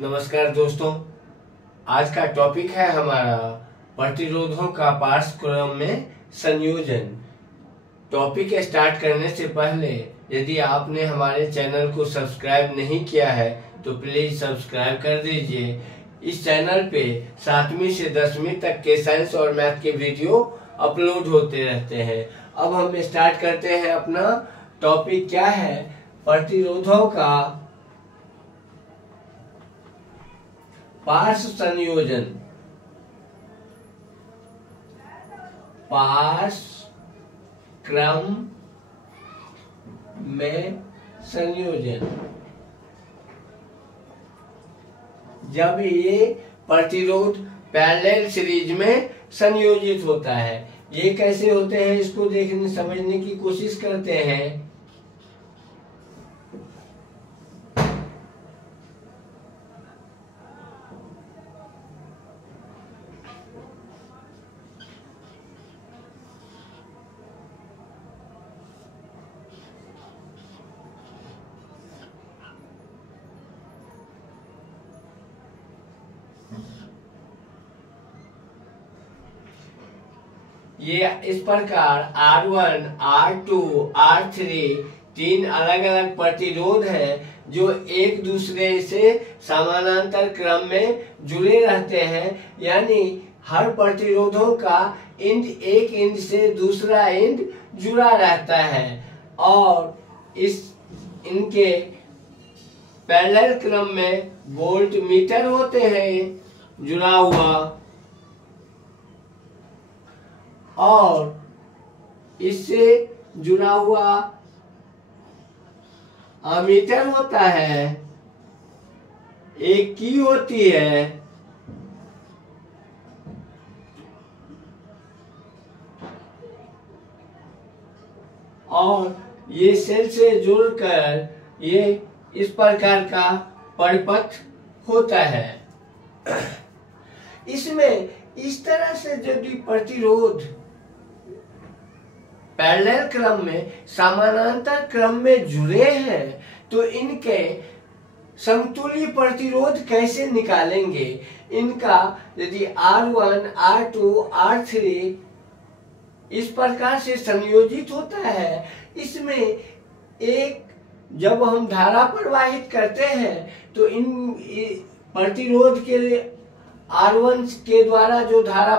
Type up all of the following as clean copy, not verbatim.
नमस्कार दोस्तों, आज का टॉपिक है हमारा प्रतिरोधों का पारस्परिक में संयोजन। टॉपिक स्टार्ट करने से पहले यदि आपने हमारे चैनल को सब्सक्राइब नहीं किया है तो प्लीज सब्सक्राइब कर दीजिए। इस चैनल पे 7वीं से 10वीं तक के साइंस और मैथ के वीडियो अपलोड होते रहते हैं। अब हम स्टार्ट करते हैं। अपना टॉपिक क्या है? प्रतिरोधों का पार्श्व संयोजन। पार्श्व क्रम में संयोजन। जब ये प्रतिरोध पैरेलल सीरीज में संयोजित होता है, ये कैसे होते हैं इसको देखने समझने की कोशिश करते हैं। ये इस प्रकार R1, R2, R3 तीन अलग अलग प्रतिरोध हैं जो एक दूसरे से समानांतर क्रम में जुड़े रहते हैं। यानी हर प्रतिरोधों का इंड एक इंड से दूसरा इंड जुड़ा रहता है और इनके पैरेलल क्रम में वोल्ट मीटर होते हैं जुड़ा हुआ, और इससे जुड़ा हुआ अमीटर होता है, एक की होती है, और ये सेल से जुड़कर ये इस प्रकार का परिपथ होता है। इसमें इस तरह से यदि प्रतिरोध पैरेलल क्रम में समानांतर क्रम में जुड़े हैं तो इनके समतुल्य प्रतिरोध कैसे निकालेंगे? इनका यदि R1, R2, R3 इस प्रकार से संयोजित होता है, इसमें एक जब हम धारा प्रवाहित करते हैं तो इन प्रतिरोध के R1 के द्वारा जो धारा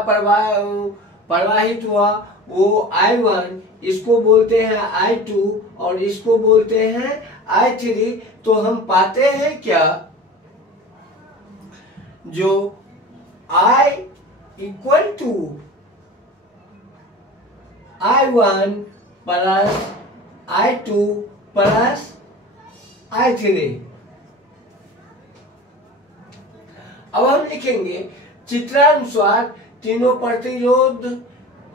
प्रवाहित हुआ वो I1, इसको बोलते हैं I2 और इसको बोलते हैं I3। तो हम पाते हैं क्या, जो I equal to I1 plus I2 plus I3। अब हम लिखेंगे चित्रानुसार तीनों प्रतिरोध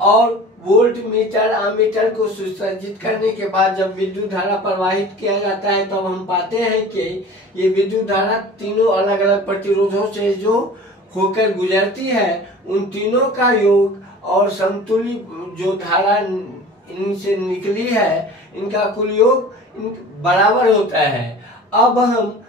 और वोल्ट मीटर अमीटर को सुसज्जित करने के बाद जब विद्युत धारा प्रवाहित किया जाता है तब हम पाते हैं कि ये विद्युत धारा तीनों अलग अलग प्रतिरोधों से जो होकर गुजरती है उन तीनों का योग और समतुल्य जो धारा इनसे निकली है इनका कुल योग बराबर होता है। अब हम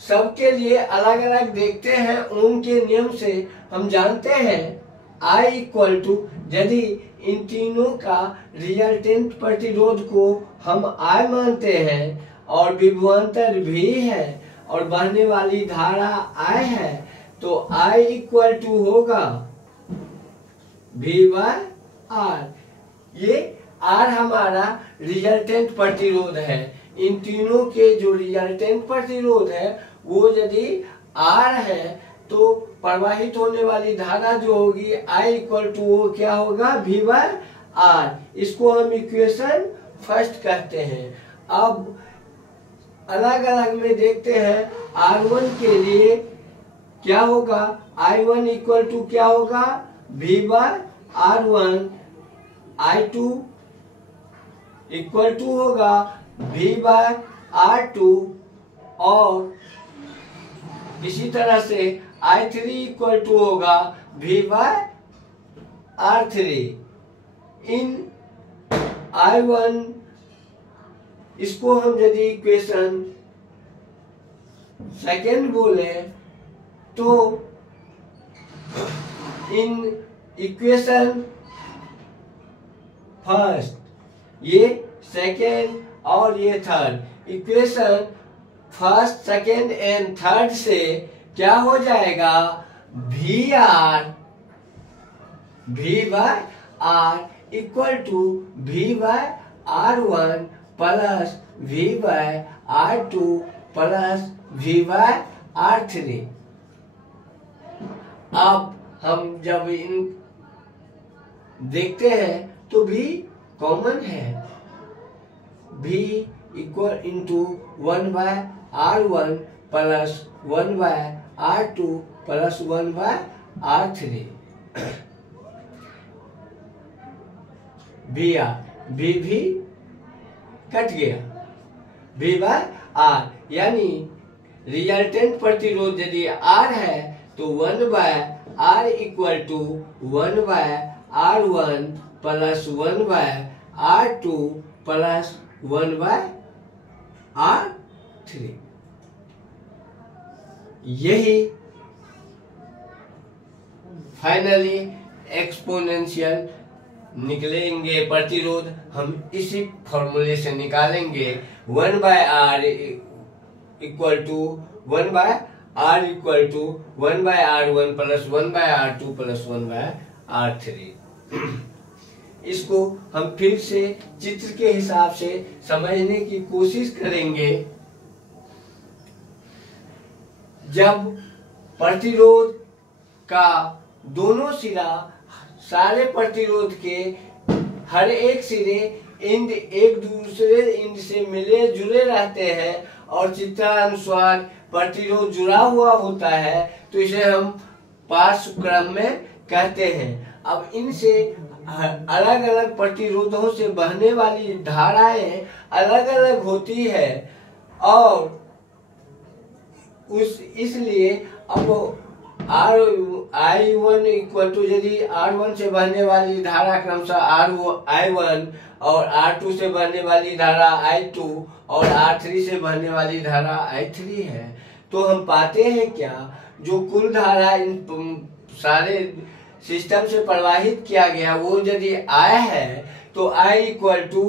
सबके लिए अलग अलग देखते हैं। ओम के नियम से हम जानते हैं I इक्वल टू, यदि इन तीनों का रिजल्टेंट प्रतिरोध को हम I मानते हैं और विभवांतर V है और बहने वाली धारा I है, तो I इक्वल टू होगा V बाय R। ये R हमारा रिजल्टेंट प्रतिरोध है। इन तीनों के जो रिजल्टेंट प्रतिरोध है वो यदि R है तो प्रवाहित होने वाली धारा जो होगी I इक्वल टू वो क्या होगा V बाय R। इसको हम इक्वेशन फर्स्ट कहते हैं। अब अलग अलग में देखते हैं R1 के लिए क्या होगा। I1 इक्वल टू क्या होगा V by R1। I2 equal to होगा V बाय R2 और इसी तरह से I3 इक्वल टू होगा V बाय R3। इन I1 इसको हम यदि इक्वेशन सेकेंड बोले तो इन इक्वेशन फर्स्ट, ये सेकेंड और ये third, equation first, second and third से क्या हो जाएगा, V by R equal to V by R1 plus V by R2 plus V by R3। अब हम जब इन देखते हैं तो भी कॉमन है, भी equal into 1 by R1 plus 1 by R2 plus 1 by R3। भी कट गया, भी बाय आर, यानी रिजल्टेंट प्रतिरोध यदि R है तो 1 by R equal to 1 by R1 plus 1 by R2 plus 1 by R3। यही फाइनली एक्सपोनेंशियल निकलेंगे प्रतिरोध, हम इसी फॉर्मूले से निकालेंगे। 1 by R equal to 1 by R equal to 1 by R1 plus 1 by R2 plus 1 by R3। इसको हम फिर से चित्र के हिसाब से समझने की कोशिश करेंगे। जब प्रतिरोध का दोनों सिरा सारे प्रतिरोध के हर एक सिरे इंड एक दूसरे इंड से मिले जुले रहते हैं और चित्रानुसार प्रतिरोध जुड़ा हुआ होता है, तो इसे हम पार्श्व क्रम में कहते हैं। अब इनसे अलग अलग प्रतिरोधों से बहने वाली धाराएं अलग अलग होती है और इसलिए अब I1 इक्वल टू, यदि R1 से बहने वाली धारा क्रमशः I1 और R2 से बहने वाली धारा I2 और R3 से बहने वाली धारा I3 है, तो हम पाते हैं क्या, जो कुल धारा इन सारे सिस्टम से प्रवाहित किया गया वो यदि I है तो I equal to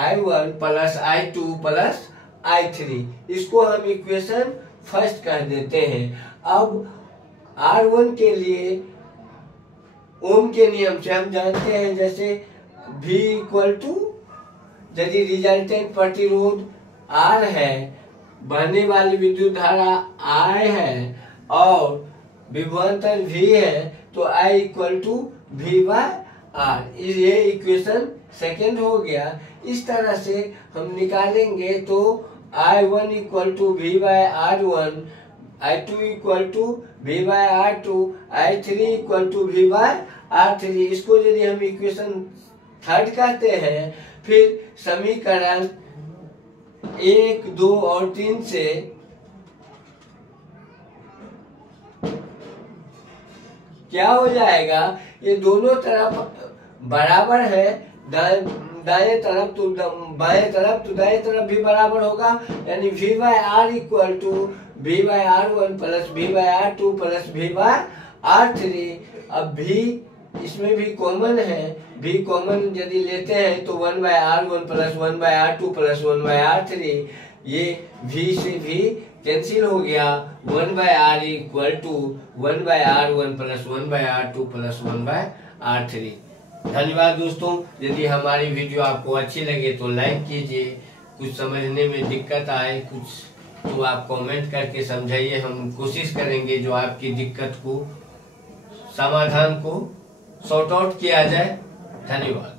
I1 plus I2 plus I3, इसको हम इक्वेशन फर्स्ट कह देते हैं। अब R1 के लिए ओम के नियम से हम जानते हैं, जैसे V इक्वल टू, यदि रिजल्टेंट प्रतिरोध R है, बहने वाली विद्युत धारा I है और विभवांतर V है, तो I equal to V by R। ये इक्वेशन सेकेंड हो गया। इस तरह से हम निकालेंगे तो I1 equal to V by R1, I2 equal to V by R2, I3 equal to V by R3। इसको यदि हम इक्वेशन थर्ड कहते हैं, फिर समीकरण 1, 2 और 3 से क्या हो जाएगा, ये दोनों तरफ बराबर है, दाएं तरफ तो बाएं तरफ तो दाएं तरफ भी बराबर होगा, यानी V by R equal to V by R1 plus V by R2 plus V by R3। अब V इसमें भी कॉमन है, V कॉमन यदि लेते हैं तो 1 by R1 plus 1 by R2 plus 1 by R3, ये V से V कैंसिल हो गया। 1 by R equal to 1 by R1 plus 1 by R2 plus 1 by R3। धन्यवाद दोस्तों। यदि हमारी वीडियो आपको अच्छी लगे तो लाइक कीजिए, कुछ समझने में दिक्कत आए कुछ तो आप कमेंट करके समझाइए, हम कोशिश करेंगे जो आपकी दिक्कत को समाधान को सॉर्ट आउट किया जाए। धन्यवाद।